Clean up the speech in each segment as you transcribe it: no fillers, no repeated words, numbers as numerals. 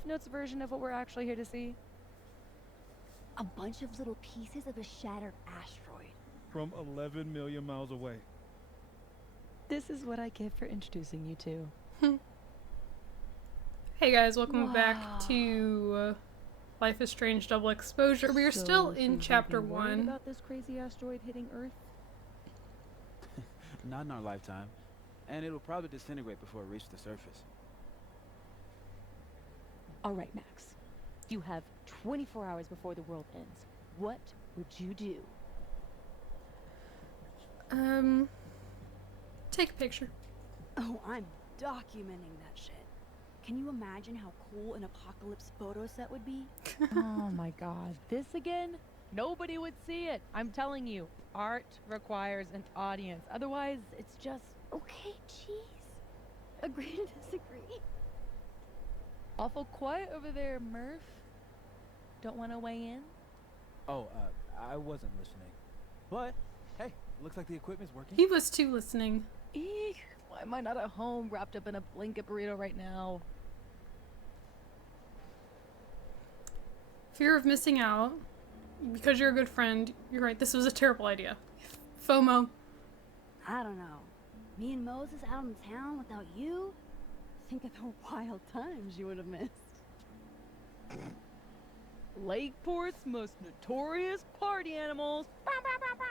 Cliff Notes version of what we're actually here to see? A bunch of little pieces of a shattered asteroid. From 11 million miles away. This is what I get for introducing you to. Hey guys, welcome back to Life is Strange Double Exposure. We are still in chapter 1. About this crazy asteroid hitting Earth? Not in our lifetime. And it'll probably disintegrate before it reaches the surface. All right, Max. You have 24 hours before the world ends. What would you do? Take a picture. Oh, I'm documenting that shit. Can you imagine how cool an apocalypse photo set would be? Oh my god. This again? Nobody would see it. I'm telling you, art requires an audience. Otherwise, it's just... Okay, jeez. Agree to disagree. awful quiet over there, Murph. Don't want to weigh in? Oh, I wasn't listening. But, hey, looks like the equipment's working. He was too listening. Eek. Why am I not at home wrapped up in a blanket burrito right now? Fear of missing out. Because you're a good friend, you're right, this was a terrible idea. FOMO. I don't know. Me and Moses out in town without you? Think of the wild times you would have missed. Lakeport's most notorious party animals. Bow, bow, bow, bow.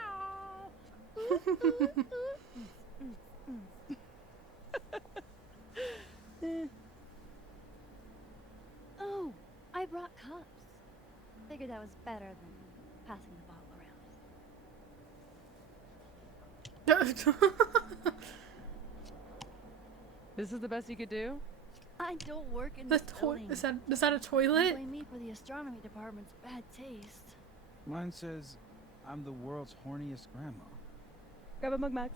Oh, I brought cups. Figured that was better than passing the bottle around. This is the best you could do? I don't work in The this building. is that a Don't toilet? blame me for the astronomy department's bad taste. Mine says I'm the world's horniest grandma. Grab a mug, Max.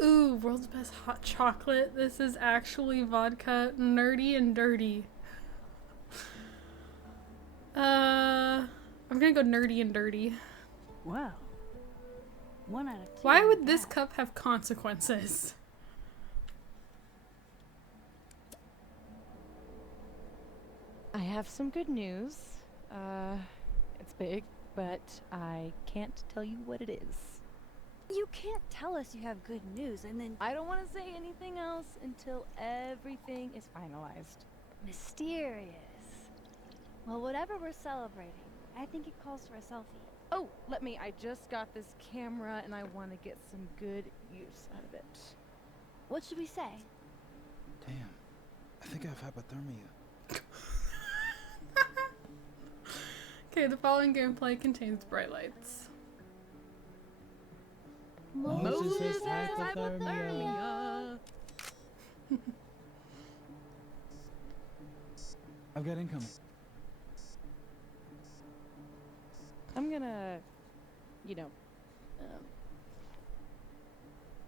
Ooh, world's best hot chocolate. This is actually vodka, nerdy and dirty. I'm gonna go nerdy and dirty. Wow. 1 out of 2. Why on would this that. cup have consequences? I have some good news. It's big, but I can't tell you what it is. You can't tell us you have good news and then I don't want to say anything else until everything is finalized. mysterious. Well, whatever we're celebrating, I think it calls for a selfie. Oh, I just got this camera and I want to get some good use out of it. What should we say? Damn, I think I have hypothermia. Okay, the following gameplay contains bright lights. Moses has hypothermia. I've got incoming. I'm gonna,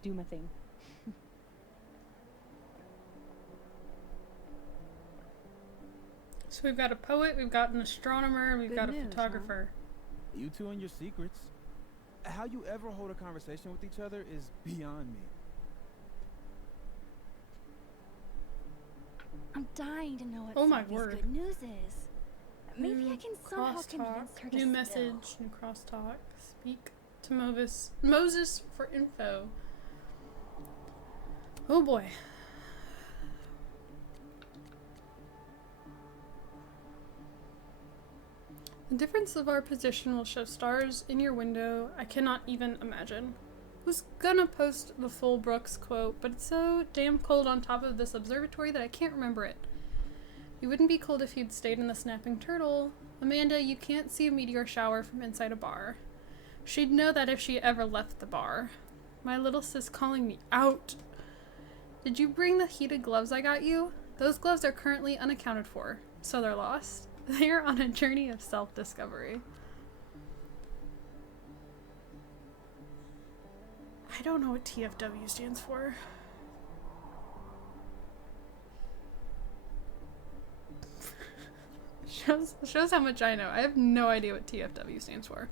do my thing. So we've got a poet, we've got an astronomer, we've Good got a news, huh? photographer. You two and your secrets. How you ever hold a conversation with each other is beyond me. I'm dying to know what Oh my Sophie's word. good news is. Maybe I can somehow convince her to new spill. message, new crosstalk. Speak to Moses for info. Oh boy. The difference of our position will show stars in your window I cannot even imagine. Was gonna post the full Brooks quote, but it's so damn cold on top of this observatory that I can't remember it. You wouldn't be cold if you'd stayed in the Snapping Turtle. Amanda, you can't see a meteor shower from inside a bar. She'd know that if she ever left the bar. My little sis calling me out. Did you bring the heated gloves I got you? Those gloves are currently unaccounted for, so they're lost. They're on a journey of self-discovery. I don't know what TFW stands for. shows how much I know. I have no idea what TFW stands for.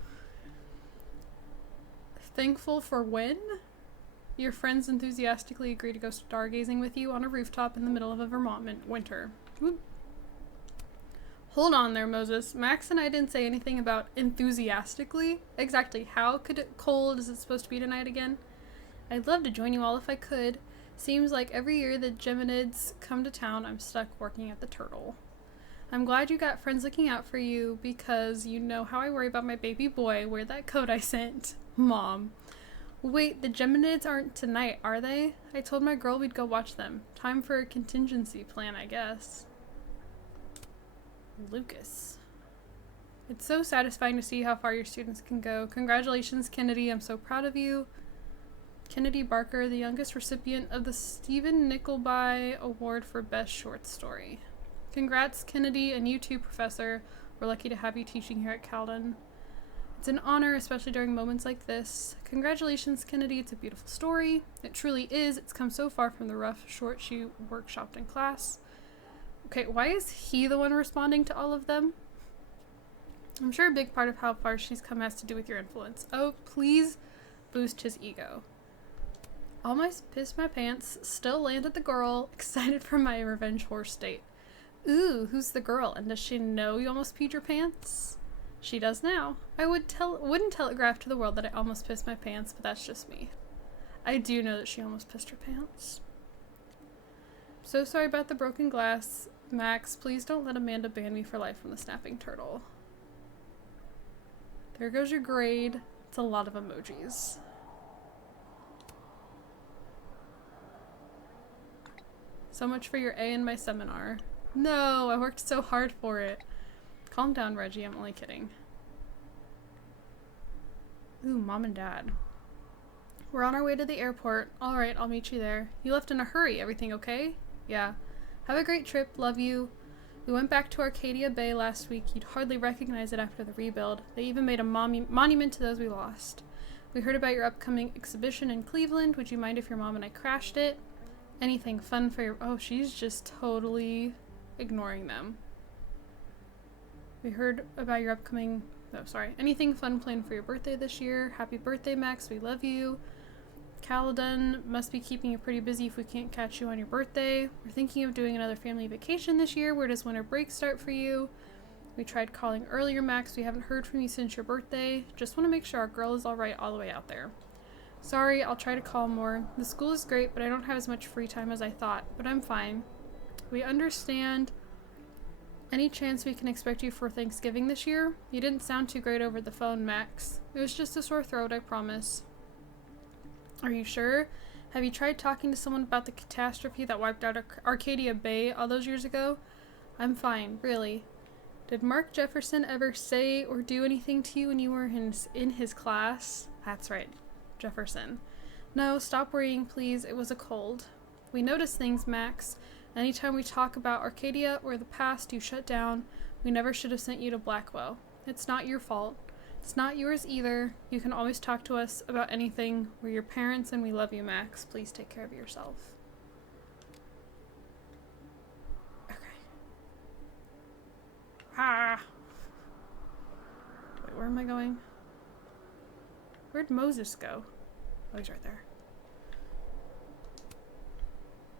Thankful for when? Your friends enthusiastically agree to go stargazing with you on a rooftop in the middle of a Vermont winter. Whoop. Hold on there, Moses. Max and I didn't say anything about enthusiastically. Exactly how cold is it supposed to be tonight again? I'd love to join you all if I could. Seems like every year the Geminids come to town, I'm stuck working at the Turtle. I'm glad you got friends looking out for you because you know how I worry about my baby boy. Where'd that coat I sent? Mom. Wait, the Geminids aren't tonight, are they? I told my girl we'd go watch them. Time for a contingency plan, I guess. Lucas. It's so satisfying to see how far your students can go. Congratulations, Kennedy. I'm so proud of you. Kennedy Barker, the youngest recipient of the Stephen Nickleby Award for Best Short Story. Congrats, Kennedy, and you too, Professor. We're lucky to have you teaching here at Caldon. It's an honor, especially during moments like this. Congratulations, Kennedy. It's a beautiful story. It truly is. It's come so far from the rough short she workshopped in class. Okay, why is he the one responding to all of them? I'm sure a big part of how far she's come has to do with your influence. Oh, please boost his ego. Almost pissed my pants, still landed the girl, excited for my revenge horse date. Ooh, who's the girl, and does she know you almost peed your pants? She does now. I wouldn't telegraph to the world that I almost pissed my pants, but that's just me. I do know that she almost pissed her pants. So sorry about the broken glass. Max, please don't let Amanda ban me for life from the Snapping Turtle. There goes your grade. It's a lot of emojis. So much for your A in my seminar. No, I worked so hard for it. Calm down, Reggie. I'm only kidding. Ooh, Mom and Dad. We're on our way to the airport. Alright, I'll meet you there. You left in a hurry. Everything okay? Yeah. Have a great trip. Love you. We went back to Arcadia Bay last week. You'd hardly recognize it after the rebuild. They even made a monument to those we lost. We heard about your upcoming exhibition in Cleveland. Would you mind if your mom and I crashed it? Anything fun for your... Oh, she's just totally ignoring them. We heard about your upcoming... Oh, sorry. Anything fun planned for your birthday this year? Happy birthday, Max. We love you. Caledon must be keeping you pretty busy if we can't catch you on your birthday. We're thinking of doing another family vacation this year. Where does winter break start for you? We tried calling earlier, Max. We haven't heard from you since your birthday. Just want to make sure our girl is alright all the way out there. Sorry, I'll try to call more. The school is great, but I don't have as much free time as I thought. But I'm fine. We understand. Any chance we can expect you for Thanksgiving this year? You didn't sound too great over the phone, Max. It was just a sore throat, I promise. Are you sure? Have you tried talking to someone about the catastrophe that wiped out Arcadia Bay all those years ago? I'm fine, really. Did Mark Jefferson ever say or do anything to you when you were in his class? That's right, Jefferson. No, stop worrying, please. It was a cold. We notice things, Max. Anytime we talk about Arcadia or the past, you shut down. We never should have sent you to Blackwell. It's not your fault. It's not yours either. You can always talk to us about anything. We're your parents and we love you, Max. Please take care of yourself. Okay. Ah. Wait, where am I going? Where'd Moses go? Oh, he's right there.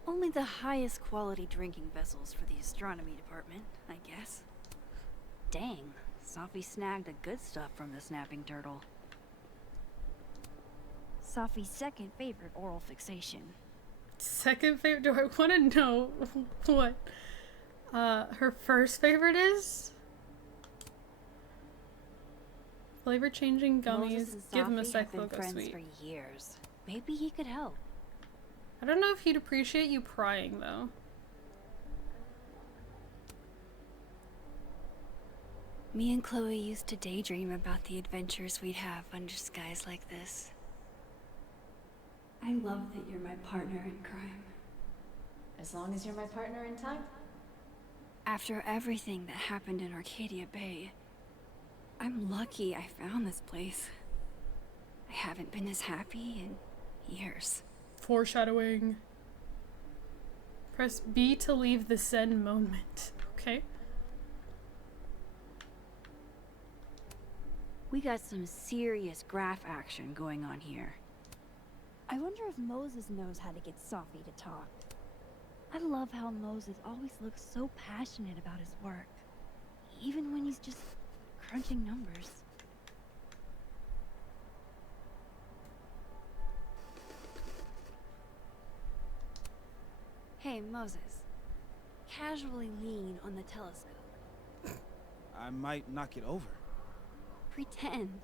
Only the highest quality drinking vessels for the astronomy department, I guess. Dang, Safi snagged the good stuff from the Snapping Turtle. Safi's second favorite oral fixation. Second favorite? Do I want to know what her first favorite is? Flavor changing gummies. Give him a sec, they'll go sweet. For years. Maybe he could help. I don't know if he'd appreciate you prying though. Me and Chloe used to daydream about the adventures we'd have under skies like this. I love that you're my partner in crime. As long as you're my partner in time. After everything that happened in Arcadia Bay, I'm lucky I found this place. I haven't been as happy in years. Foreshadowing. Press B to leave the Zen moment. Okay. We got some serious graph action going on here. I wonder if Moses knows how to get Safi to talk. I love how Moses always looks so passionate about his work, even when he's just crunching numbers. Hey, Moses. Casually lean on the telescope. I might knock it over. Pretend.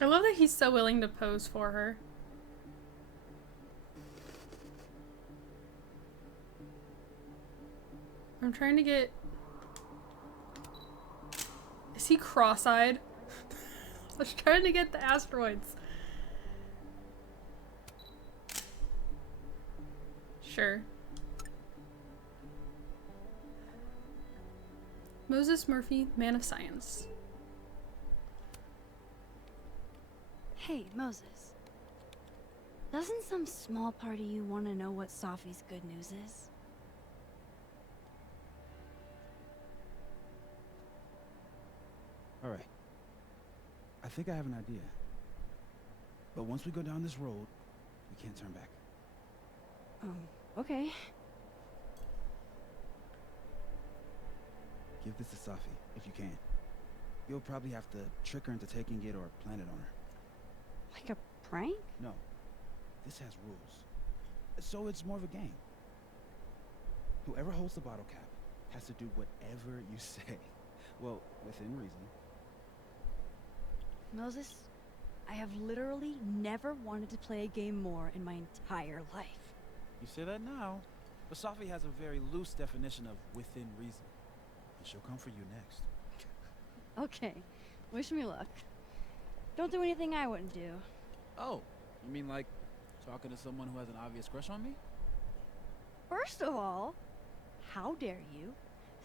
I love that he's so willing to pose for her. I'm trying to get... Is he cross-eyed? I was trying to get the asteroids. Sure. Moses Murphy, man of science. Hey, Moses. Doesn't some small part of you want to know what Safi's good news is? All right. I think I have an idea. But once we go down this road, we can't turn back. Okay. Give this to Safi, if you can. You'll probably have to trick her into taking it or plant it on her. Like a prank? No. This has rules. So it's more of a game. Whoever holds the bottle cap has to do whatever you say. Well, within reason. Moses, I have literally never wanted to play a game more in my entire life. You say that now, but Safi has a very loose definition of within reason. And she'll come for you next. Okay, wish me luck. Don't do anything I wouldn't do. Oh, you mean like talking to someone who has an obvious crush on me? First of all, how dare you?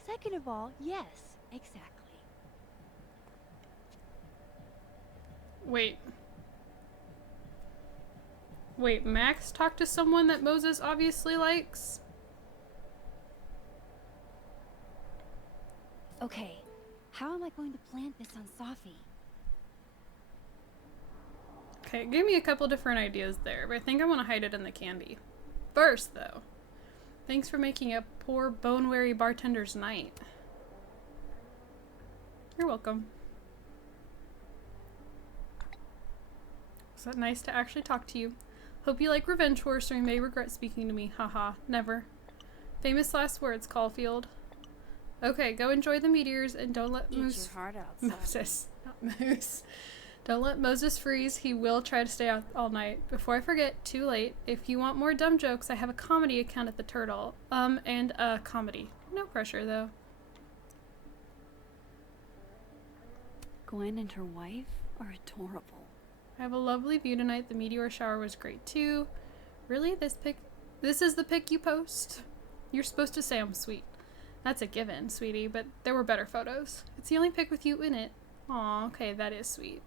Second of all, yes, exactly. Wait. Wait, Max talked to someone that Moses obviously likes? Okay, how am I going to plant this on Safi? Okay, give me a couple different ideas there, but I think I want to hide it in the candy. First, though, thanks for making a poor, bone-weary bartender's night. You're welcome. Was that nice to actually talk to you? Hope you like revenge horse or you may regret speaking to me. Haha, never. Famous last words, Caulfield. Okay, go enjoy the meteors and don't let Eat your heart out, Safi. Moses, not Moose. Don't let Moses freeze. He will try to stay out all night. Before I forget, too late. If you want more dumb jokes, I have a comedy account at the Turtle. And a comedy. No pressure, though. Gwen and her wife are adorable. I have a lovely view tonight. The meteor shower was great, too. Really? This is the pic you post? You're supposed to say I'm sweet. That's a given, sweetie, but there were better photos. It's the only pic with you in it. Aw, okay, that is sweet.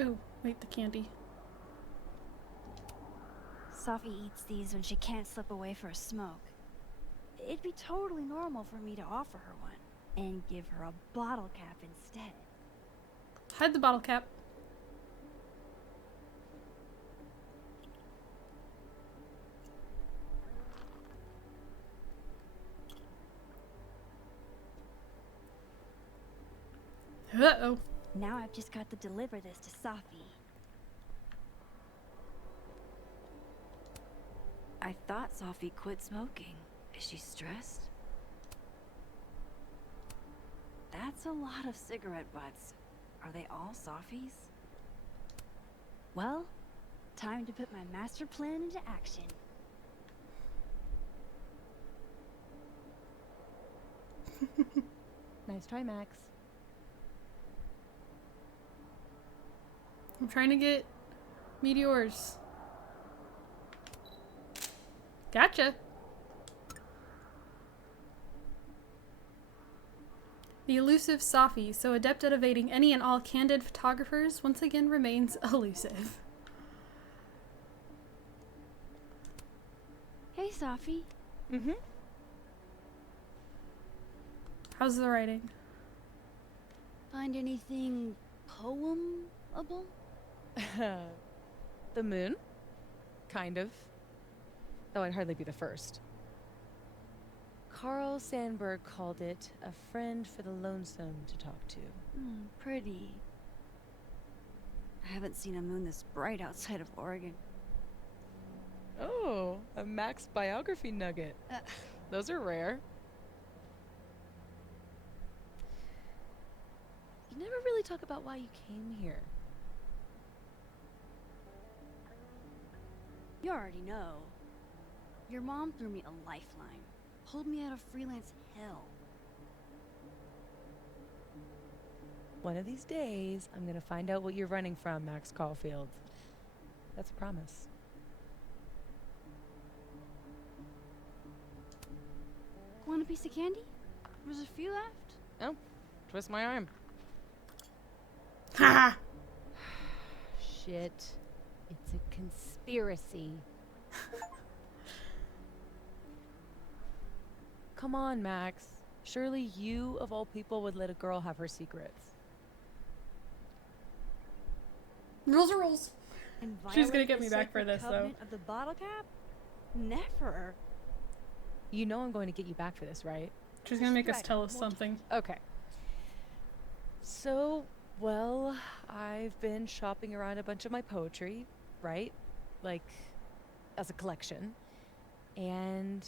Oh, wait, the candy. Safi eats these when she can't slip away for a smoke. It'd be totally normal for me to offer her one and give her a bottle cap instead. Hide the bottle cap. Uh-oh. Now I've just got to deliver this to Safi. I thought Safi quit smoking. Is she stressed? That's a lot of cigarette butts. Are they all Safi's? Well, time to put my master plan into action. Nice try, Max. I'm trying to get meteors. Gotcha. The elusive Safi, so adept at evading any and all candid photographers, once again remains elusive. Hey, Safi. Mm-hmm. How's the writing? Find anything poemable? The moon? Kind of. Though I'd hardly be the first. Carl Sandburg called it a friend for the lonesome to talk to. Pretty. I haven't seen a moon this bright outside of Oregon. Oh, a Max biography nugget. Those are rare. You never really talk about why you came here. You already know. Your mom threw me a lifeline. Pulled me out of freelance hell. One of these days, I'm gonna find out what you're running from, Max Caulfield. That's a promise. Want a piece of candy? There's a few left. Oh, twist my arm. Haha. Shit. It's a conspiracy. Come on, Max. Surely you, of all people, would let a girl have her secrets. Rules are rules. And She's gonna violate get the me back for sacred this, though. covenant of the bottle cap? Never. You know I'm going to get you back for this, right? She's gonna make us Right, tell us we'll something. Okay. So, well, I've been shopping around a bunch of my poetry, right? Like, as a collection. And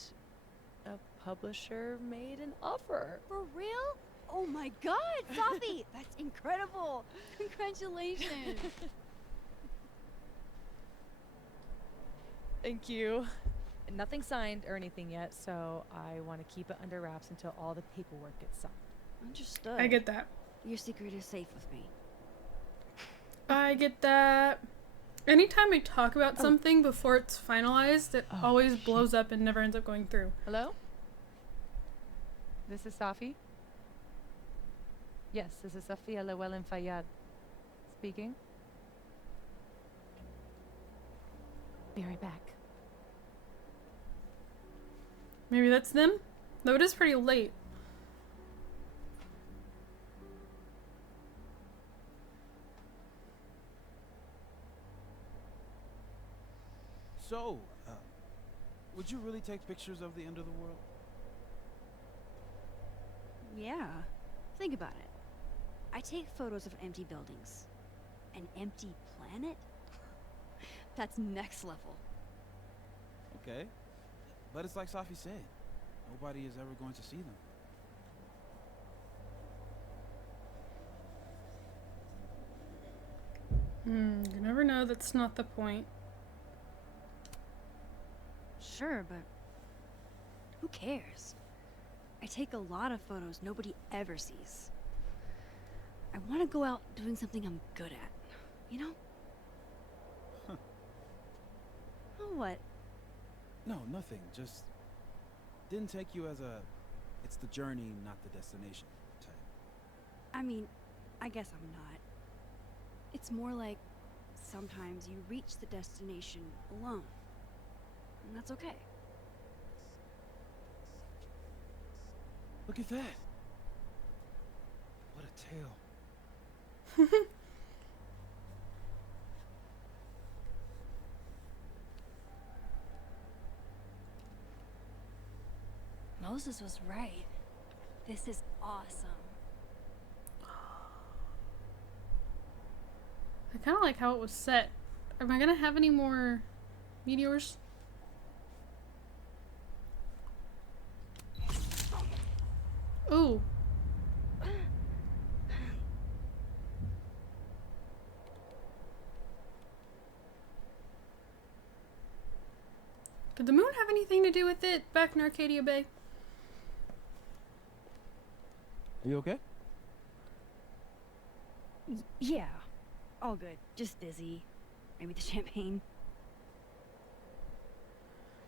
a publisher made an offer. For real? Oh my god, Safi! That's incredible! Congratulations! Thank you. Nothing signed or anything yet, so I want to keep it under wraps until all the paperwork gets signed. Understood. I get that. Your secret is safe with me. I get that. Anytime I talk about Oh. something before it's finalized, it Oh, always shit. blows up and never ends up going through. Hello? This is Safi? Yes, this is Safia Llewellyn Fayyad speaking. Be right back. Maybe that's them? Though it is pretty late. So, would you really take pictures of the end of the world? Yeah. Think about it. I take photos of empty buildings. An empty planet? That's next level. Okay. But it's like Safi said. Nobody is ever going to see them. You never know, that's not the point. Sure, but who cares? I take a lot of photos nobody ever sees. I want to go out doing something I'm good at, you know? Oh, what? No, nothing. Just didn't take you as a it's the journey, not the destination type. I mean, I guess I'm not. It's more like sometimes you reach the destination alone. And that's okay. Look at that. What a tale. Moses was right. This is awesome. I kind of like how it was set. Am I gonna have any more meteors? Ooh. Did the moon have anything to do with it back in Arcadia Bay? Are you okay? Yeah. All good. Just dizzy. Maybe the champagne.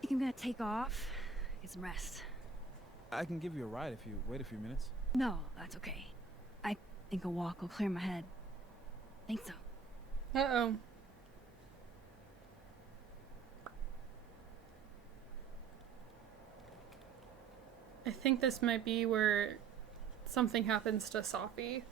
Think I'm gonna take off? Get some rest. I can give you a ride if you wait a few minutes. No, that's okay. I think a walk will clear my head. Think so. Uh-oh. I think this might be where something happens to Safi.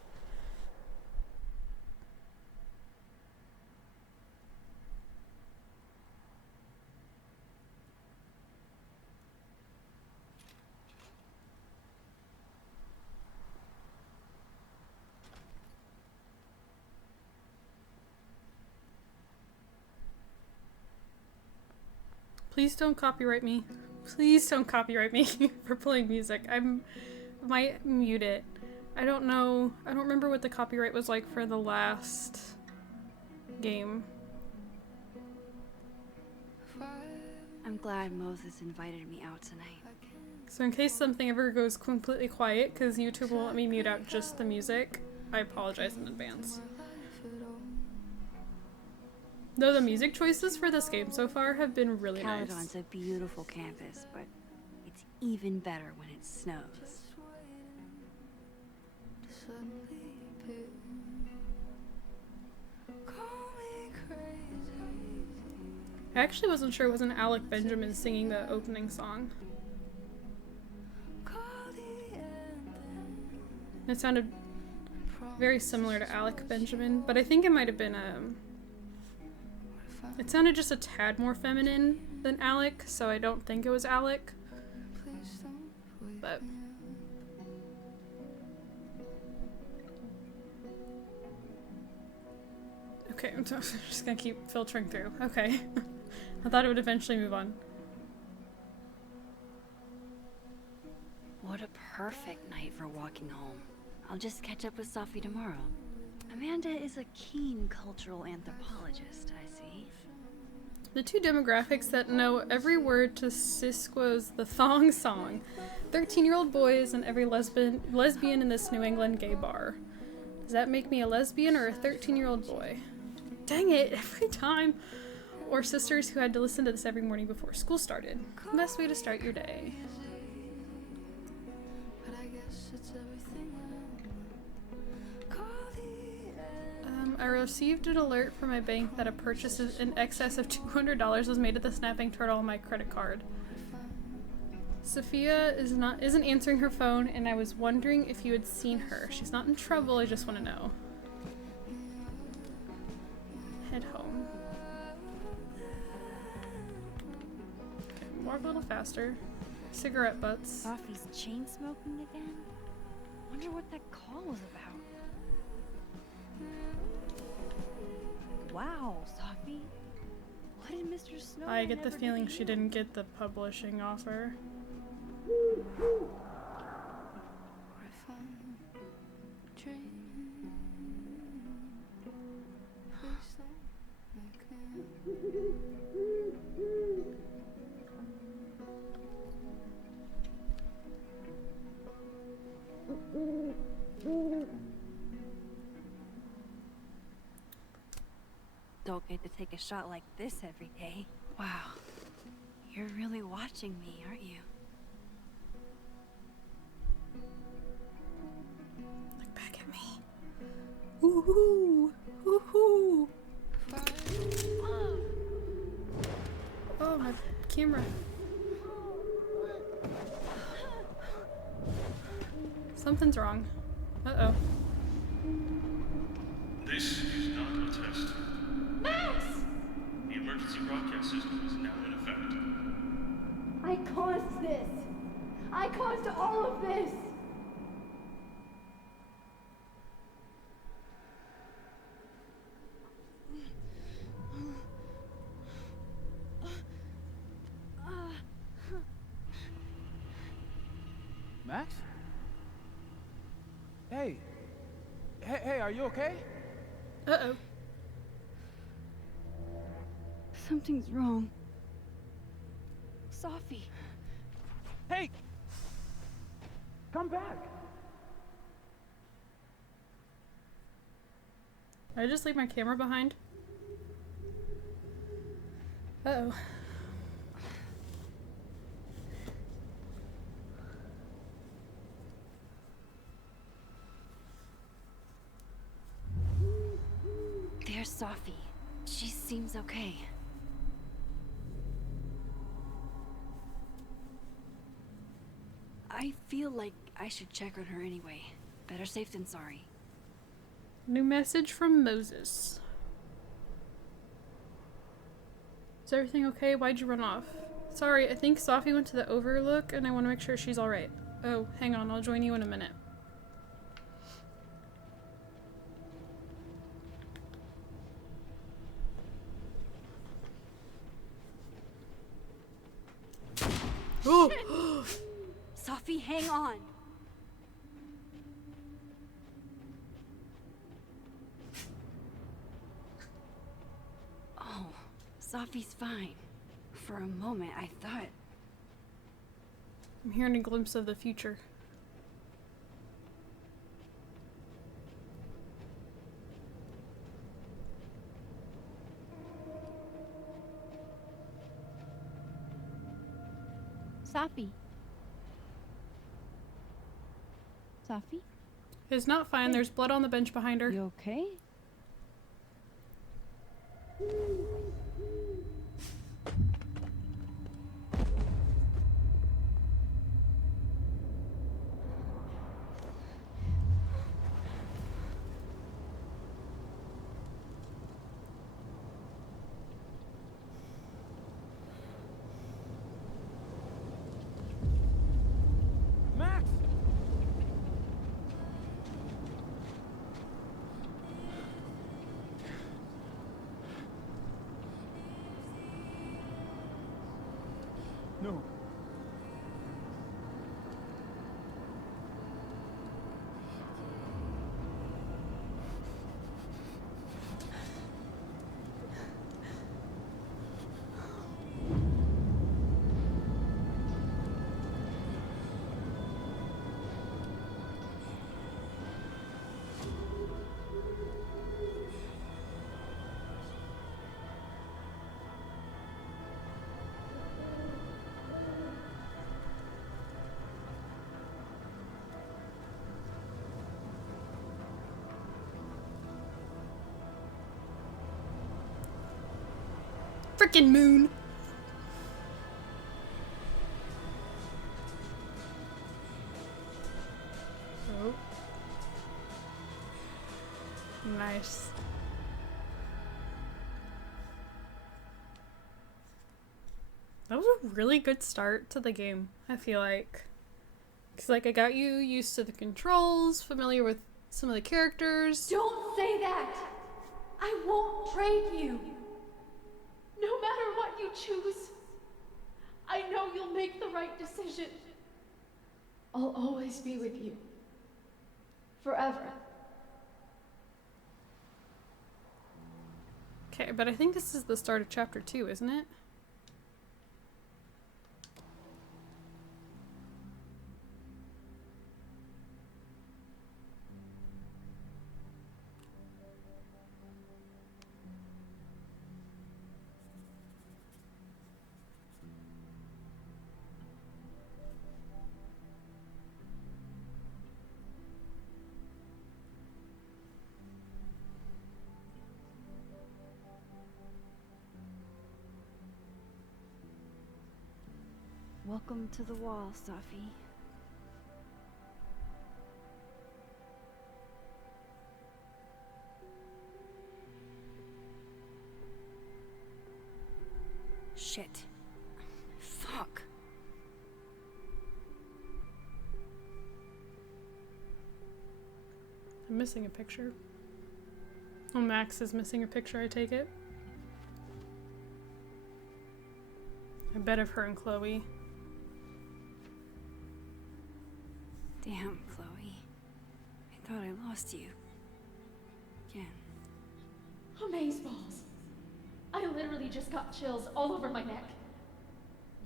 Please don't copyright me. Please don't copyright me for playing music. Might mute it. I don't know. I don't remember what the copyright was like for the last game. I'm glad Moses invited me out tonight. So in case something ever goes completely quiet, because YouTube will let me mute out just the music, I apologize in advance. Though the music choices for this game so far have been really nice. Caledon's a beautiful campus, but it's even better when it snows. I actually wasn't sure it wasn't Alec Benjamin singing the opening song. It sounded very similar to Alec Benjamin, but I think it might have been it sounded just a tad more feminine than Alec, so I don't think it was Alec. But okay, I'm just gonna keep filtering through. Okay. I thought it would eventually move on. What a perfect night for walking home. I'll just catch up with Safi tomorrow. Amanda is a keen cultural anthropologist, I see. The two demographics that know every word to Sisquo's The Thong Song. 13-year-old boys and every lesbian in this New England gay bar. Does that make me a lesbian or a 13-year-old boy? Dang it, every time. Or sisters who had to listen to this every morning before school started. Best way to start your day. I received an alert from my bank that a purchase in excess of $200 was made at the Snapping Turtle on my credit card. Sophia isn't answering her phone, and I was wondering if you had seen her. She's not in trouble, I just want to know. Head home. Okay, walk a little faster. Cigarette butts. Safi's chain smoking again? Wonder what that call was about. Wow, Safi. What did Mr. Snow? I get the feeling she didn't get the publishing offer. Don't get to take a shot like this every day. Wow. You're really watching me, aren't you? Look back at me. Woohoo! Woohoo! Oh, my camera. Something's wrong. Uh-oh. This is not a test. Max! The emergency broadcast system is now in effect. I caused this. I caused all of this. Max? Hey. Hey, are you okay? Uh-oh. Something's wrong. Safi. Hey! Come back! Did I just leave my camera behind? Uh-oh. There's Safi. She seems okay. I feel like I should check on her anyway. Better safe than sorry. New message from Moses. Is everything okay? Why'd you run off? Sorry, I think Safi went to the Overlook and I want to make sure she's alright. Oh, hang on, I'll join you in a minute. Oh! Safi, hang on! Oh, Safi's fine. For a moment, I thought... I'm hearing a glimpse of the future. Safi. Safi? It's not fine, there's blood on the bench behind her. You okay? Max! No. Frickin' moon! Oh. Nice. That was a really good start to the game, I feel like. Because, like, I got you used to the controls, familiar with some of the characters. Don't say that! I won't trade you! No matter what you choose, I know you'll make the right decision. I'll always be with you. Forever. Okay, but I think this is the start of chapter 2, isn't it? Welcome to the wall, Safi. Shit. Fuck. I'm missing a picture. Oh, Max is missing a picture, I take it. I bet of her and Chloe. Damn, Chloe. I thought I lost you. Again. Amazeballs. I literally just got chills all over my neck.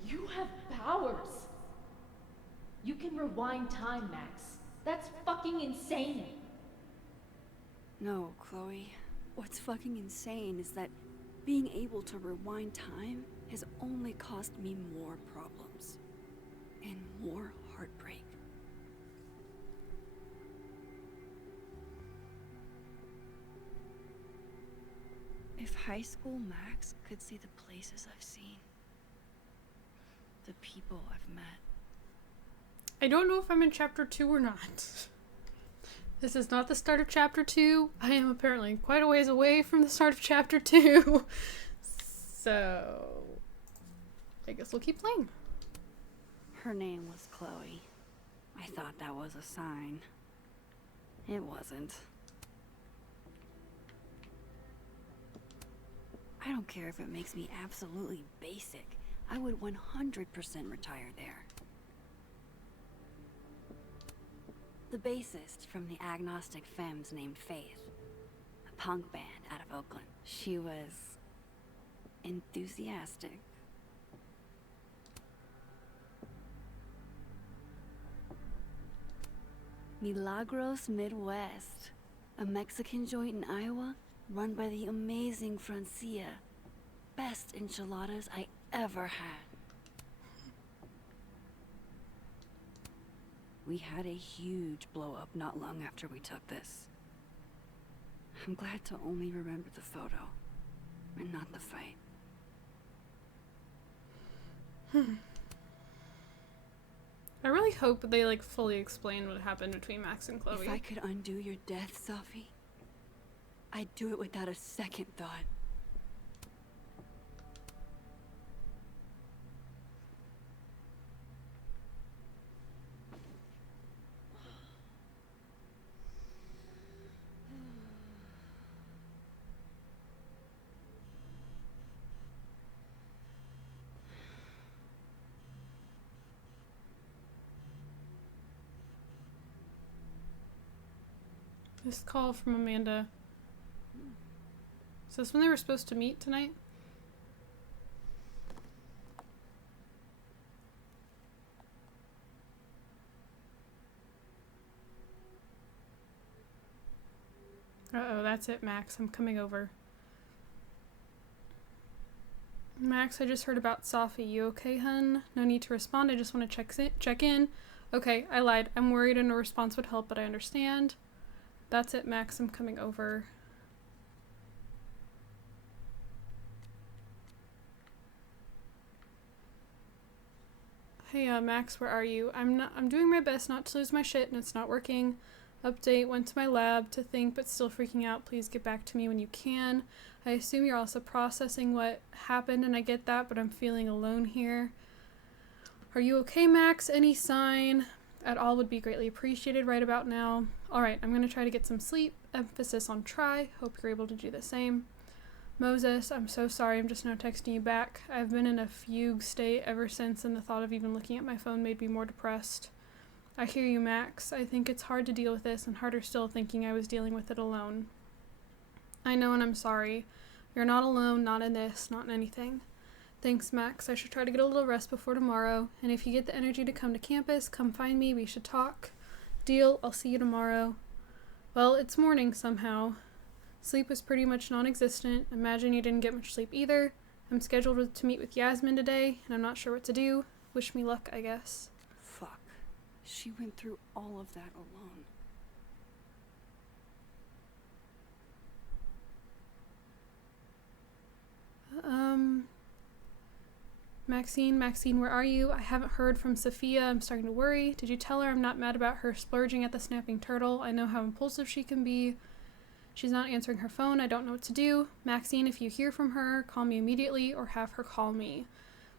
You have powers. You can rewind time, Max. That's fucking insane. No, Chloe. What's fucking insane is that being able to rewind time has only caused me more problems. And more heartbreak. If high school Max could see the places I've seen, the people I've met. I don't know if I'm in chapter 2 or not. This is not the start of chapter 2. I am apparently quite a ways away from the start of chapter 2. So, I guess we'll keep playing. Her name was Chloe. I thought that was a sign. It wasn't. I don't care if it makes me absolutely basic. I would 100% retire there. The bassist from the Agnostic Femmes named Faith, a punk band out of Oakland. She was enthusiastic. Milagros Midwest, a Mexican joint in Iowa run by the amazing Francia. Best enchiladas I ever had. We had a huge blow up not long after we took this. I'm glad to only remember the photo and not the fight. I really hope they like fully explain what happened between Max and Chloe. If I could undo your death, Safi, I'd do it without a second thought. This call from Amanda. Is this when they were supposed to meet tonight? Uh-oh, that's it, Max. I'm coming over. Max, I just heard about Safi. You okay, hun? No need to respond. I just want to check in. Okay, I lied. I'm worried and a response would help, but I understand. That's it, Max. I'm coming over. Hey, Max, where are you? I'm doing my best not to lose my shit, and it's not working. Update, went to my lab to think, but still freaking out. Please get back to me when you can. I assume you're also processing what happened, and I get that, but I'm feeling alone here. Are you okay, Max? Any sign at all would be greatly appreciated right about now. Alright, I'm going to try to get some sleep. Emphasis on try. Hope you're able to do the same. Moses, I'm so sorry. I'm just now texting you back. I've been in a fugue state ever since, and the thought of even looking at my phone made me more depressed. I hear you, Max. I think it's hard to deal with this, and harder still thinking I was dealing with it alone. I know, and I'm sorry. You're not alone, not in this, not in anything. Thanks, Max. I should try to get a little rest before tomorrow, and if you get the energy to come to campus, come find me. We should talk. Deal. I'll see you tomorrow. Well, it's morning somehow. Sleep was pretty much non-existent. Imagine you didn't get much sleep either. I'm scheduled to meet with Yasmin today, and I'm not sure what to do. Wish me luck, I guess. Fuck. She went through all of that alone. Maxine, where are you? I haven't heard from Sophia. I'm starting to worry. Did you tell her I'm not mad about her splurging at the snapping turtle? I know how impulsive she can be. She's not answering her phone. I don't know what to do. Maxine, if you hear from her, call me immediately or have her call me.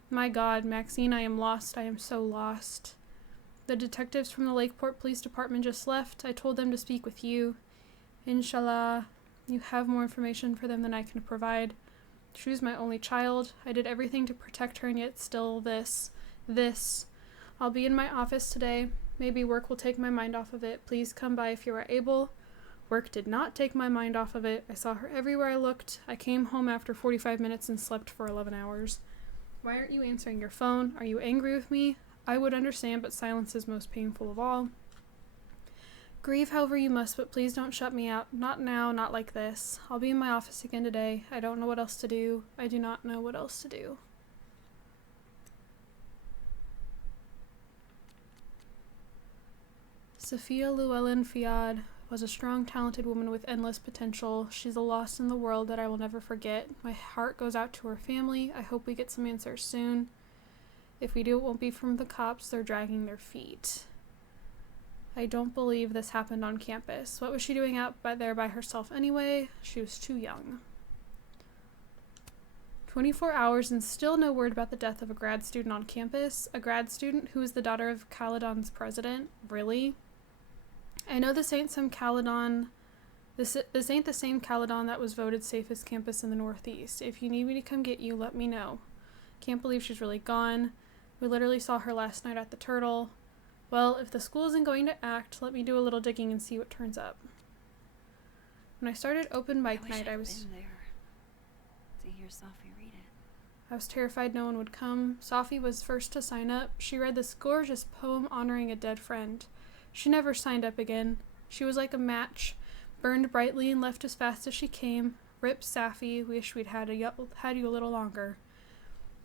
My God, Maxine, I am lost. I am so lost. The detectives from the Lakeport Police Department just left. I told them to speak with you. Inshallah, you have more information for them than I can provide. She was my only child. I did everything to protect her, and yet still this. I'll be in my office today. Maybe work will take my mind off of it. Please come by if you are able. Work did not take my mind off of it. I saw her everywhere I looked. I came home after 45 minutes and slept for 11 hours. Why aren't you answering your phone? Are you angry with me? I would understand, but silence is most painful of all. Grieve however you must, but please don't shut me out. Not now, not like this. I'll be in my office again today. I don't know what else to do. I do not know what else to do. Sophia Llewellyn Fiad was a strong, talented woman with endless potential. She's a loss in the world that I will never forget. My heart goes out to her family. I hope we get some answers soon. If we do, it won't be from the cops. They're dragging their feet. I don't believe this happened on campus. What was she doing out there by herself anyway? She was too young. 24 hours and still no word about the death of a grad student on campus. A grad student who is the daughter of Caledon's president. Really? I know this ain't some Caledon... This ain't the same Caledon that was voted safest campus in the Northeast. If you need me to come get you, let me know. Can't believe she's really gone. We literally saw her last night at the Turtle. Well, if the school isn't going to act, let me do a little digging and see what turns up. When I started open mic night, I was... been there to hear Sophie read it. I was terrified no one would come. Sophie was first to sign up. She read this gorgeous poem honoring a dead friend. She never signed up again. She was like a match, burned brightly and left as fast as she came. Rip Safi, wish we'd had you a little longer.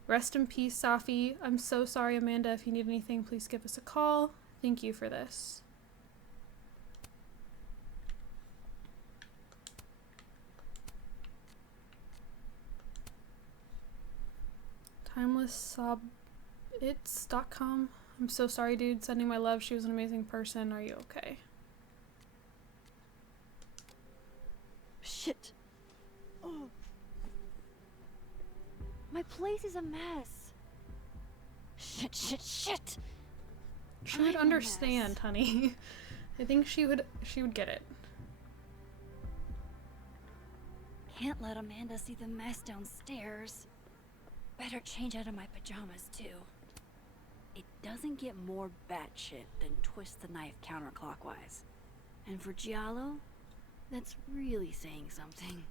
Rest in peace, Safi. I'm so sorry, Amanda. If you need anything, please give us a call. Thank you for this. TimelessSobits.com. I'm so sorry, dude. Sending my love. She was an amazing person. Are you okay? Shit. Oh. My place is a mess. Shit. She would I'm a understand, mess. honey. I think she would get it. Can't let Amanda see the mess downstairs. Better change out of my pajamas, too. It doesn't get more batshit than twist the knife counterclockwise. And for Giallo, that's really saying something.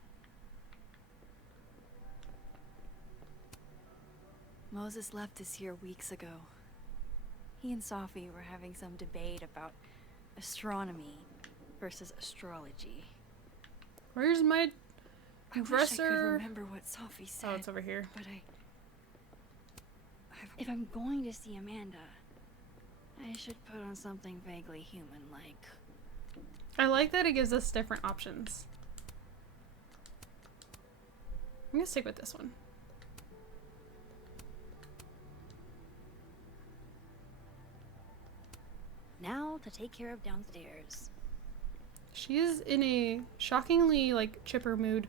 Moses left this year weeks ago. He and Sophie were having some debate about astronomy versus astrology. Where's my I wish I dresser? could remember what Sophie said. Oh, it's over here. But if I'm going to see Amanda, I should put on something vaguely human-like. I like that it gives us different options. I'm gonna stick with this one. Now to take care of downstairs. She is in a shockingly, chipper mood.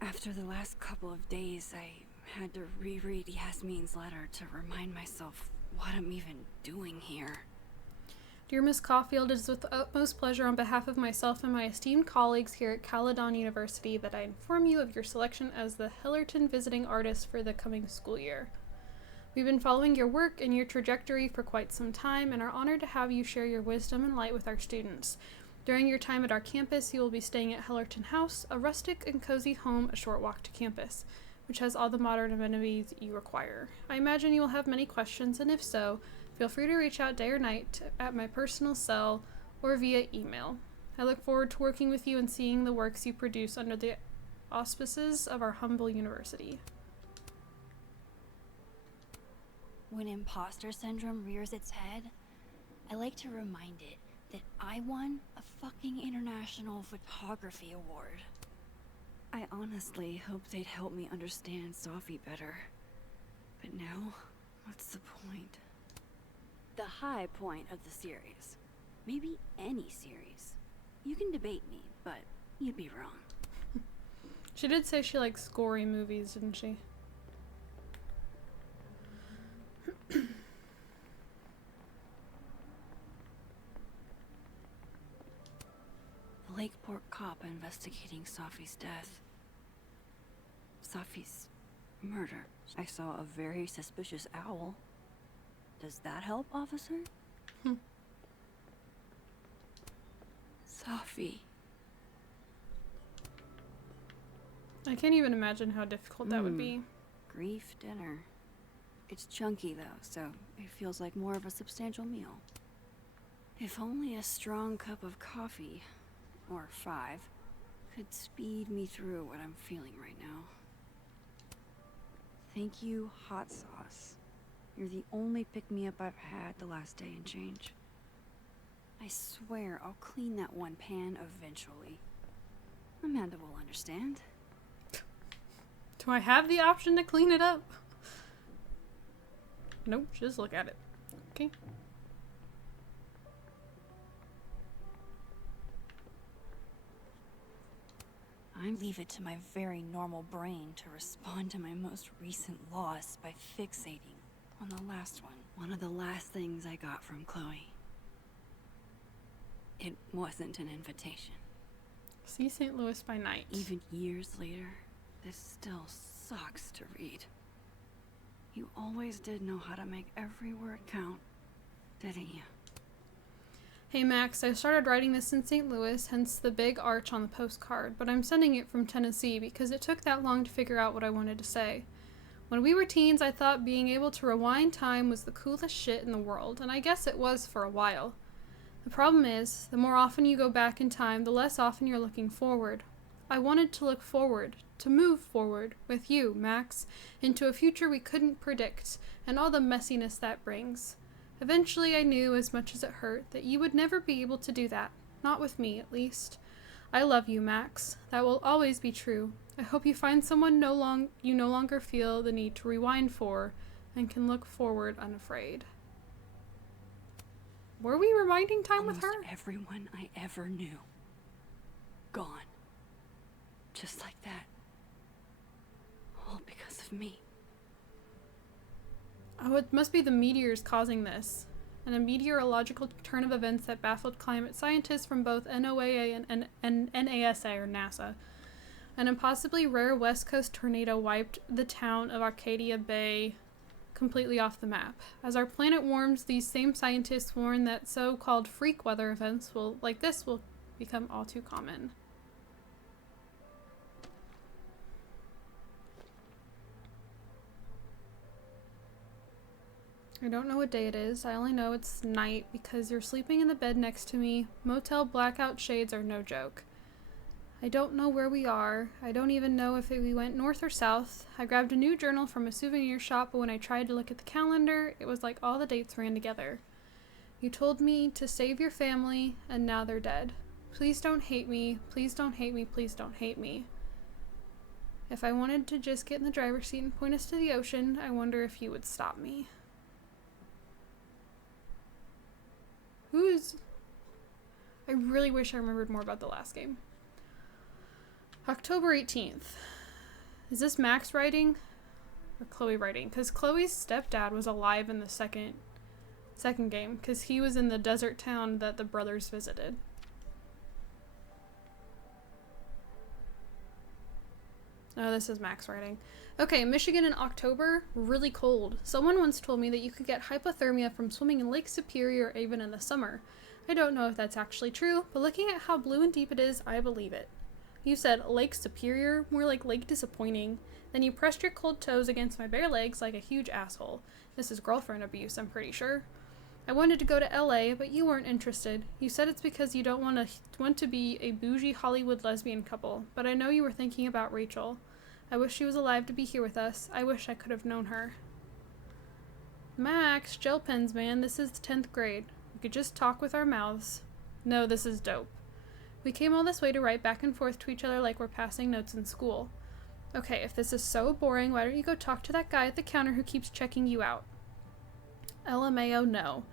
After the last couple of days, I had to reread Yasmin's letter to remind myself what I'm even doing here. Dear Miss Caulfield, it is with the utmost pleasure on behalf of myself and my esteemed colleagues here at Caledon University that I inform you of your selection as the Hellerton Visiting Artist for the coming school year. We've been following your work and your trajectory for quite some time and are honored to have you share your wisdom and light with our students. During your time at our campus, you will be staying at Hellerton House, a rustic and cozy home a short walk to campus, which has all the modern amenities you require. I imagine you will have many questions, and if so, feel free to reach out day or night at my personal cell or via email. I look forward to working with you and seeing the works you produce under the auspices of our humble university. When imposter syndrome rears its head, I like to remind it that I won a fucking international photography award. I honestly hoped they'd help me understand Sophie better. But now, what's the point? The high point of the series. Maybe any series. You can debate me, but you'd be wrong. She did say she likes gory movies, didn't she? The Lakeport cop investigating Sophie's death. Sophie's murder. I saw a very suspicious owl. Does that help, officer? Sophie. I can't even imagine how difficult that would be. Grief dinner. It's chunky though, so it feels like more of a substantial meal. If only a strong cup of coffee, or 5, could speed me through what I'm feeling right now. Thank you, hot sauce. You're the only pick-me-up I've had the last day and change. I swear I'll clean that one pan eventually. Amanda will understand. Do I have the option to clean it up? Nope, just look at it. Okay. leave it to my very normal brain to respond to my most recent loss by fixating on the last one. One of the last things I got from Chloe. It wasn't an invitation. See St. Louis by night. Even years later, this still sucks to read. You always did know how to make every word count, didn't you? Hey Max, I started writing this in St. Louis, hence the big arch on the postcard, but I'm sending it from Tennessee because it took that long to figure out what I wanted to say. When we were teens, I thought being able to rewind time was the coolest shit in the world, and I guess it was for a while. The problem is, the more often you go back in time, the less often you're looking forward. I wanted to look forward, to move forward, with you, Max, into a future we couldn't predict, and all the messiness that brings. Eventually I knew, as much as it hurt, that you would never be able to do that. Not with me, at least. I love you, Max. That will always be true. I hope you find someone you no longer feel the need to rewind for, and can look forward unafraid. Were we rewinding time with her? Almost everyone I ever knew. Gone. Just like that. All because of me. Oh, it must be the meteors causing this. And a meteorological turn of events that baffled climate scientists from both NOAA and NASA or NASA. An impossibly rare West Coast tornado wiped the town of Arcadia Bay completely off the map. As our planet warms, these same scientists warn that so-called freak weather events like this will become all too common. I don't know what day it is. I only know it's night because you're sleeping in the bed next to me. Motel blackout shades are no joke. I don't know where we are. I don't even know if we went north or south. I grabbed a new journal from a souvenir shop, but when I tried to look at the calendar, it was like all the dates ran together. You told me to save your family, and now they're dead. Please don't hate me. Please don't hate me. Please don't hate me. If I wanted to just get in the driver's seat and point us to the ocean, I wonder if you would stop me. I really wish I remembered more about the last game. October 18th. Is this Max writing? Or Chloe writing? Because Chloe's stepdad was alive in the second game. Because he was in the desert town that the brothers visited. Oh, this is Max writing. Okay, Michigan in October, really cold. Someone once told me that you could get hypothermia from swimming in Lake Superior even in the summer. I don't know if that's actually true, but looking at how blue and deep it is, I believe it. You said Lake Superior, more like Lake Disappointing. Then you pressed your cold toes against my bare legs like a huge asshole. This is girlfriend abuse, I'm pretty sure. I wanted to go to LA, but you weren't interested. You said it's because you don't want to be a bougie Hollywood lesbian couple, but I know you were thinking about Rachel. I wish she was alive to be here with us. I wish I could have known her. Max, gel pens, man. This is the 10th grade. We could just talk with our mouths. No, this is dope. We came all this way to write back and forth to each other like we're passing notes in school. Okay, if this is so boring, why don't you go talk to that guy at the counter who keeps checking you out? LMAO, no.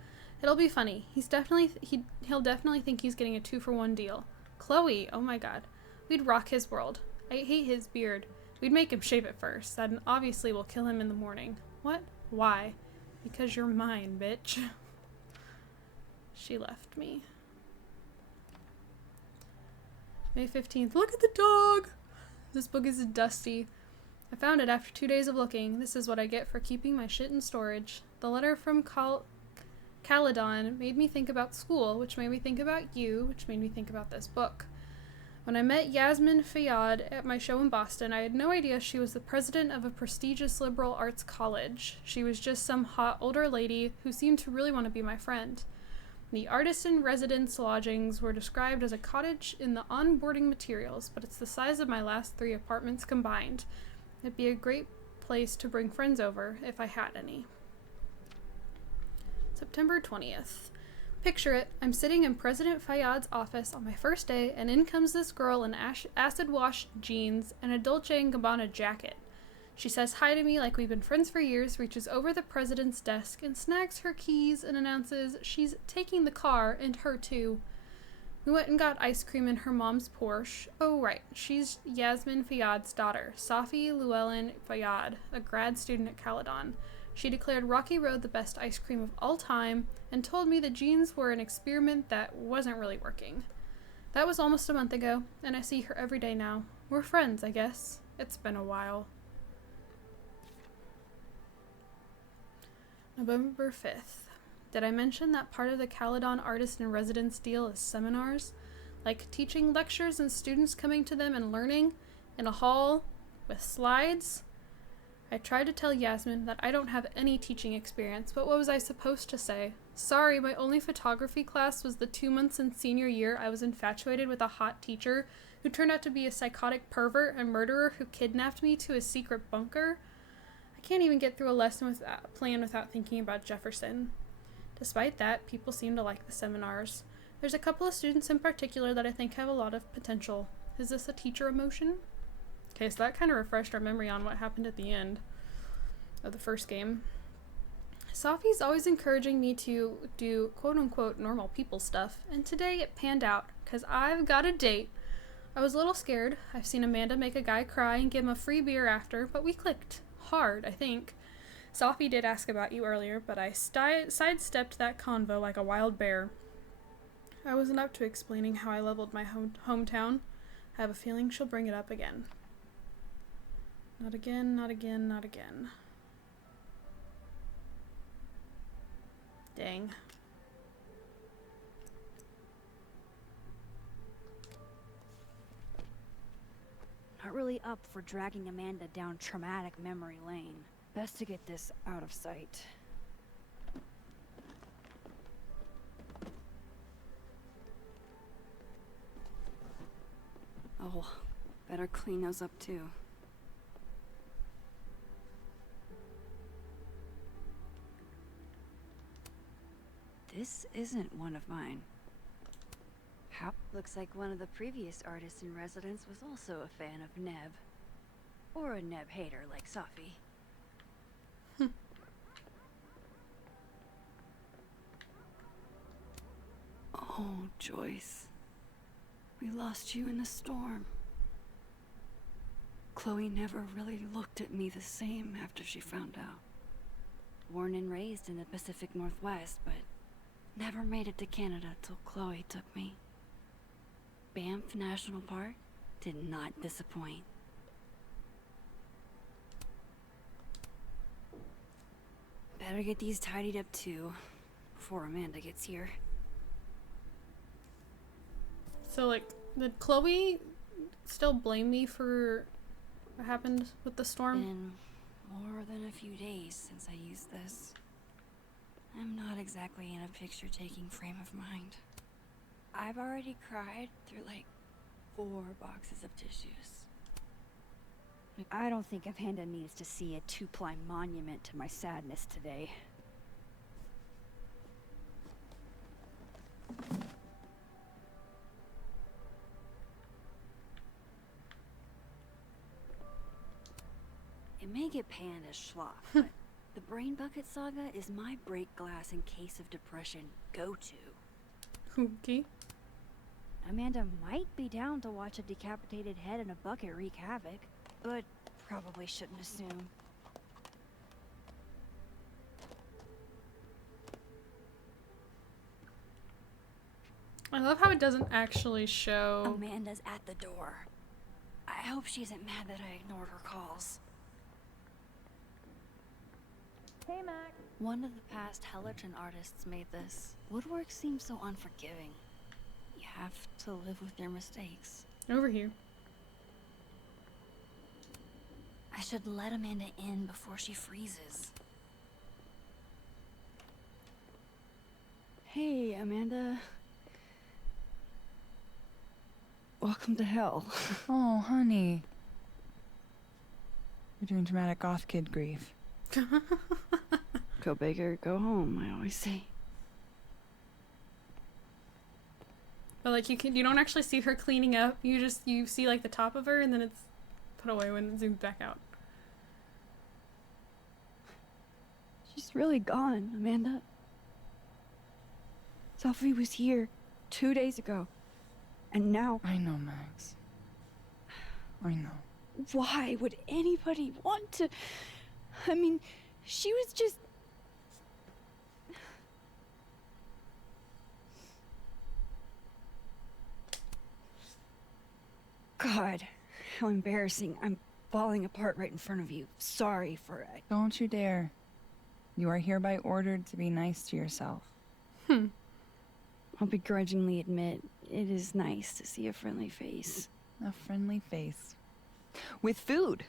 It'll be funny. He'll definitely think he's getting a 2-for-1 deal. Chloe, oh my god. We'd rock his world. I hate his beard. We'd make him shave it first. That obviously will kill him in the morning. What? Why? Because you're mine, bitch. She left me. May 15th. Look at the dog! This book is dusty. I found it after 2 days of looking. This is what I get for keeping my shit in storage. The letter from Caledon made me think about school, which made me think about you, which made me think about this book. When I met Yasmin Fayyad at my show in Boston, I had no idea she was the president of a prestigious liberal arts college. She was just some hot older lady who seemed to really want to be my friend. The artist-in-residence lodgings were described as a cottage in the onboarding materials, but it's the size of my last 3 apartments combined. It'd be a great place to bring friends over, if I had any. September 20th. Picture it, I'm sitting in President Fayyad's office on my first day, and in comes this girl in acid-washed jeans and a Dolce & Gabbana jacket. She says hi to me like we've been friends for years, reaches over the president's desk and snags her keys and announces she's taking the car, and her too. We went and got ice cream in her mom's Porsche. Oh, right. She's Yasmin Fayyad's daughter, Safi Llewellyn Fayyad, a grad student at Caledon. She declared Rocky Road the best ice cream of all time and told me the jeans were an experiment that wasn't really working. That was almost a month ago, and I see her every day now. We're friends, I guess. It's been a while. November 5th. Did I mention that part of the Caledon Artist in Residence deal is seminars? Like teaching lectures and students coming to them and learning in a hall with slides? I tried to tell Yasmin that I don't have any teaching experience, but what was I supposed to say? Sorry, my only photography class was the 2 months in senior year I was infatuated with a hot teacher who turned out to be a psychotic pervert and murderer who kidnapped me to his secret bunker. I can't even get through a lesson plan without thinking about Jefferson. Despite that, people seem to like the seminars. There's a couple of students in particular that I think have a lot of potential. Is this a teacher emotion? Okay, so that kind of refreshed our memory on what happened at the end of the first game. Safi's always encouraging me to do quote-unquote normal people stuff, and today it panned out, because I've got a date. I was a little scared. I've seen Amanda make a guy cry and give him a free beer after, but we clicked. Hard, I think. Safi did ask about you earlier, but I sidestepped that convo like a wild bear. I wasn't up to explaining how I leveled my hometown. I have a feeling she'll bring it up again. Not again, not again, not again. Dang. Not really up for dragging Amanda down traumatic memory lane. Best to get this out of sight. Oh, better clean those up too. This isn't one of mine. How? Looks like one of the previous artists in residence was also a fan of Neb. Or a Neb hater like Safi. Oh, Joyce. We lost you in a storm. Chloe never really looked at me the same after she found out. Born and raised in the Pacific Northwest, but never made it to Canada till Chloe took me. Banff National Park did not disappoint. Better get these tidied up too, before Amanda gets here. So, like, did Chloe still blame me for what happened with the storm? Been more than a few days since I used this. I'm not exactly in a picture-taking frame of mind. I've already cried through like 4 boxes of tissues. I don't think Amanda needs to see a 2-ply monument to my sadness today. It may get panned as schlock, but the Brain Bucket Saga is my break glass in case of depression go-to. Okay. Amanda might be down to watch a decapitated head in a bucket wreak havoc, but probably shouldn't assume. I love how it doesn't actually show. Amanda's at the door. I hope she isn't mad that I ignored her calls. Hey, Mac. One of the past Hellerton artists made this. Woodwork seems so unforgiving. You have to live with your mistakes. Over here. I should let Amanda in before she freezes. Hey, Amanda. Welcome to hell. Oh, honey. You're doing dramatic goth kid grief. Go big or go home, I always say. But like you don't actually see her cleaning up. You see like the top of her and then it's put away when it zooms back out. She's really gone, Amanda. Safi was here 2 days ago. And now, I know, Max. I know. why would anybody want to? I mean, she was just. God, how embarrassing. I'm falling apart right in front of you. Sorry for it. Don't you dare. You are hereby ordered to be nice to yourself. I'll begrudgingly admit, it is nice to see a friendly face. A friendly face. With food.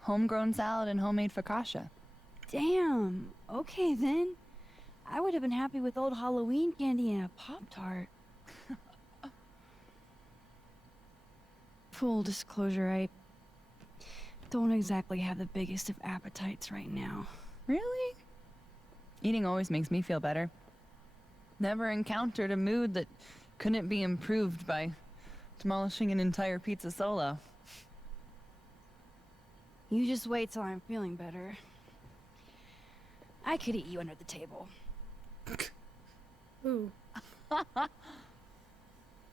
Homegrown salad and homemade focaccia. Damn. Okay then. I would have been happy with old Halloween candy and a Pop-Tart. Full disclosure, I don't exactly have the biggest of appetites right now. Really? Eating always makes me feel better. Never encountered a mood that couldn't be improved by demolishing an entire pizza solo. You just wait till I'm feeling better. I could eat you under the table. Ooh.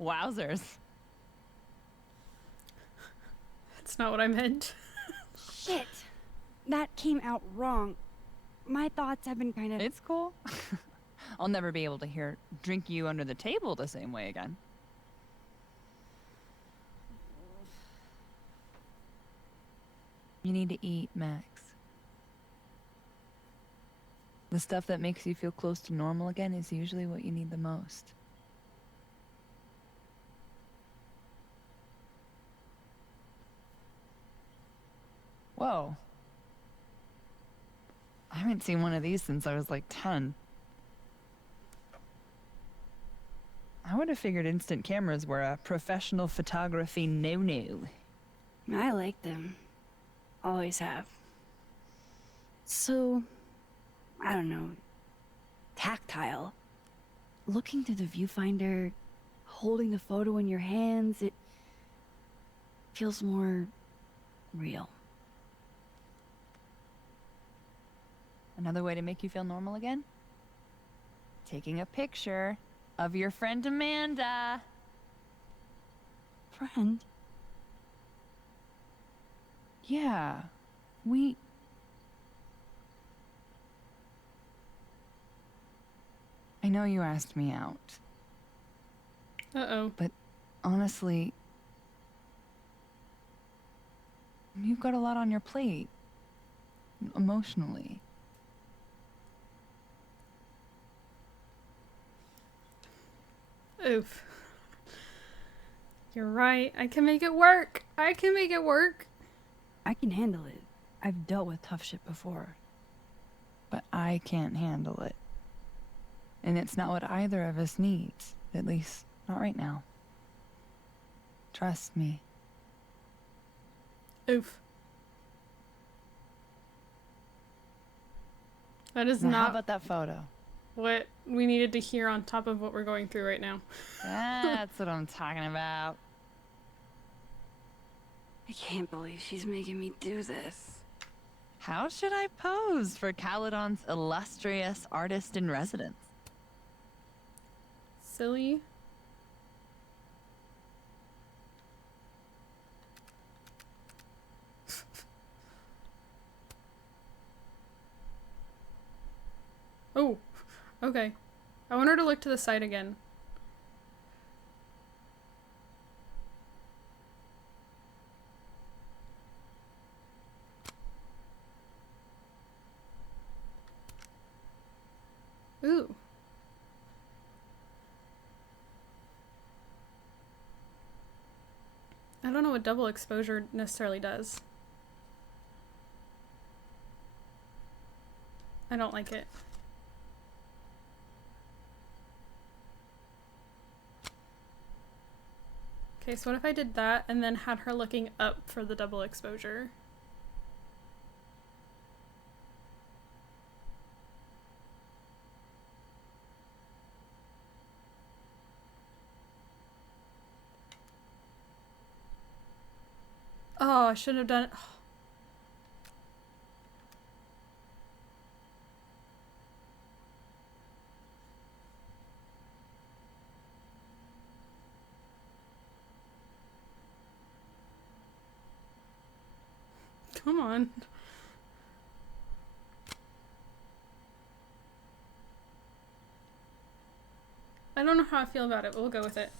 Wowzers. That's not what I meant. Shit! That came out wrong. My thoughts have been kind of... It's cool. I'll never be able to drink you under the table the same way again. You need to eat, Max. The stuff that makes you feel close to normal again is usually what you need the most. Whoa. I haven't seen one of these since I was like 10. I would have figured instant cameras were a professional photography no-no. I like them. Always have. So, I don't know, tactile. Looking through the viewfinder, holding the photo in your hands, it feels more real. Another way to make you feel normal again? Taking a picture of your friend Amanda. Friend? Yeah, I know you asked me out, Uh-oh. but honestly, you've got a lot on your plate, emotionally. Oof. You're right. I can make it work. I can make it work. I can handle it. I've dealt with tough shit before. But I can't handle it. And it's not what either of us needs. At least, not right now. Trust me. Oof. That is Now, how not about that photo? what we needed to hear on top of what we're going through right now. That's what I'm talking about. I can't believe she's making me do this. How should I pose for Caledon's illustrious artist in residence? Silly. Oh, okay. I want her to look to the side again. Ooh. I don't know what double exposure necessarily does. I don't like it. Okay, so what if I did that and then had her looking up for the double exposure? Oh, I shouldn't have done it. Come on. I don't know how I feel about it, but we'll go with it.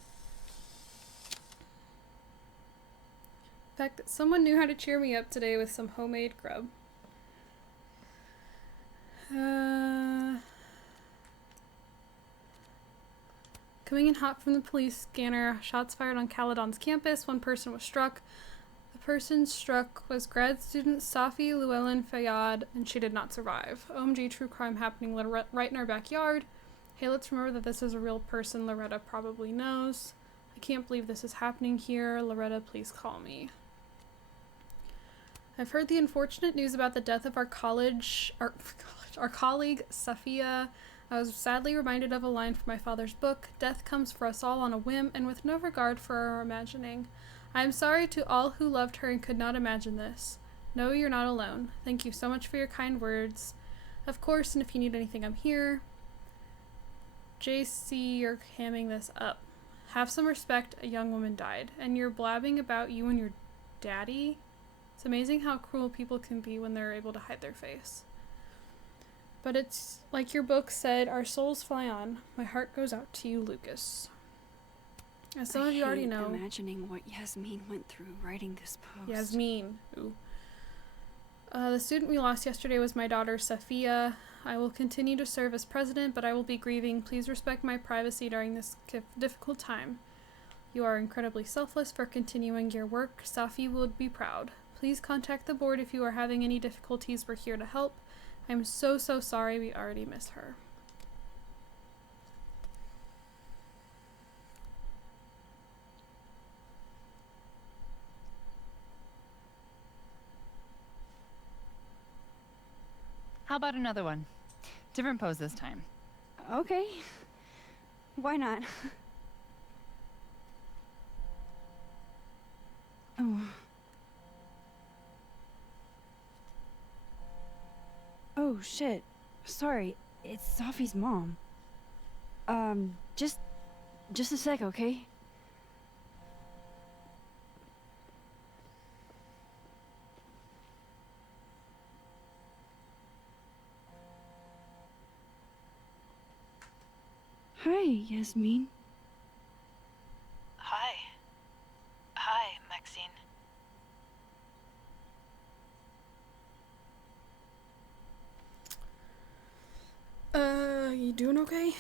The fact that someone knew how to cheer me up today with some homemade grub. Coming in hot from the police scanner, shots fired on Caledon's campus. One person was struck. The person struck was grad student Safi Llewellyn Fayyad, and she did not survive. OMG, true crime happening right in our backyard. Hey, let's remember that this is a real person Loretta probably knows. I can't believe this is happening here. Loretta, please call me. I've heard the unfortunate news about the death of our colleague, Safia. I was sadly reminded of a line from my father's book, "Death comes for us all on a whim and with no regard for our imagining." I am sorry to all who loved her and could not imagine this. No, you're not alone. Thank you so much for your kind words. Of course, and if you need anything, I'm here. JC, you're hamming this up. Have some respect, a young woman died. And you're blabbing about you and your daddy? It's amazing how cruel people can be when they're able to hide their face. But it's like your book said, our souls fly on. My heart goes out to you, Lucas. As some of you already know. Imagining what Yasmin went through writing this post. Yasmin. Ooh. The student we lost yesterday was my daughter, Safia. I will continue to serve as president, but I will be grieving. Please respect my privacy during this difficult time. You are incredibly selfless for continuing your work. Safi would be proud. Please contact the board if you are having any difficulties. We're here to help. I'm so sorry we already miss her. How about another one? Different pose this time. Okay. Why not? Oh. Oh, shit. Sorry. It's Safi's mom. Just a sec, okay? Hi, Yasmin. Hi. Hi, Maxine. You doing okay?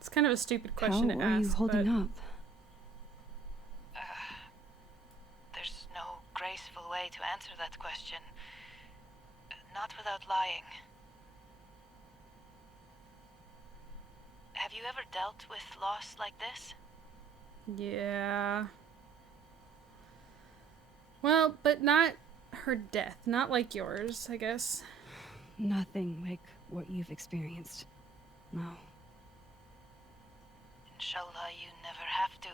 It's kind of a stupid question to ask. How are you holding up? There's no graceful way to answer that question. Not without lying. Have you ever dealt with loss like this? Yeah. Well, but not her death. Not like yours, I guess. Nothing like what you've experienced. No. Inshallah, you never have to.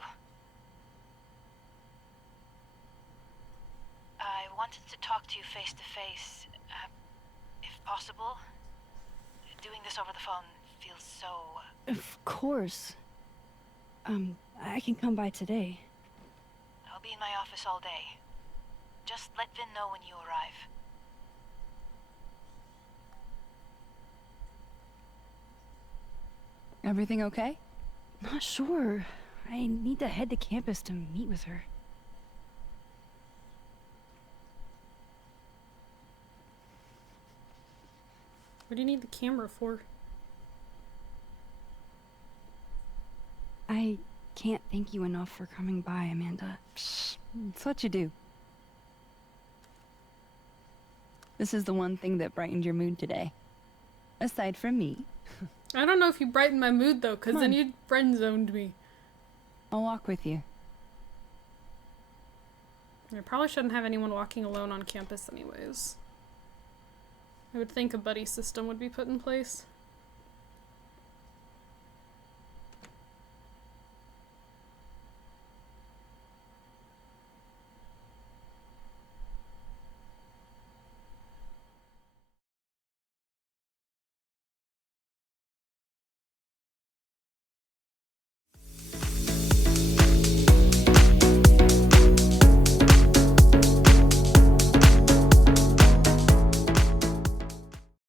I wanted to talk to you face to face, if possible. Doing this over the phone feels so... Of course. I can come by today. I'll be in my office all day. Just let Vin know when you arrive. Everything okay? Not sure. I need to head to campus to meet with her. What do you need the camera for? I can't thank you enough for coming by, Amanda. Psh, it's what you do. This is the one thing that brightened your mood today. Aside from me. I don't know if you brightened my mood, though, because then you friend-zoned me. I'll walk with you. I probably shouldn't have anyone walking alone on campus anyways. I would think a buddy system would be put in place.